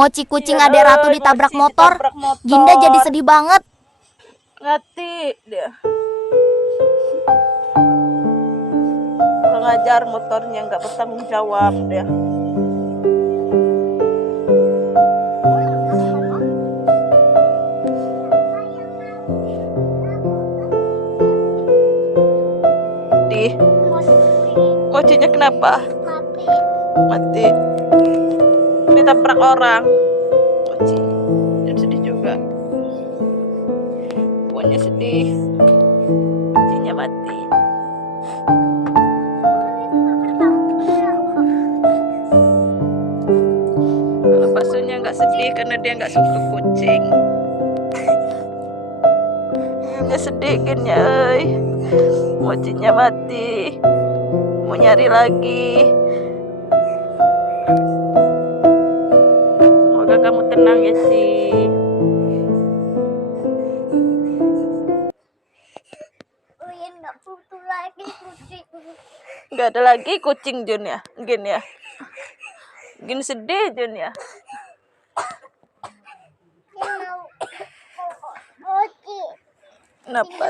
Mochi kucing Iya, Adek Ratu ditabrak Mochi motor. ditabrak motor. Ginda jadi sedih banget. Ngati dia. Kurang ajar, motornya nggak bertanggung jawab dia. Di Mochinya kenapa? Mati. Ditabrak orang. Mochi jadi sedih juga. Pokoknya sedih. Mochinya mati. Kalau baksonya nggak sedih karena dia nggak suka kucing. Dia sedih kan ya, Mochinya mati. Mau nyari lagi. Semoga kamu tenang ya sih. Nggak ada lagi kucing Jun ya, Gin ya. Gin sedih Jun ya. Kenapa?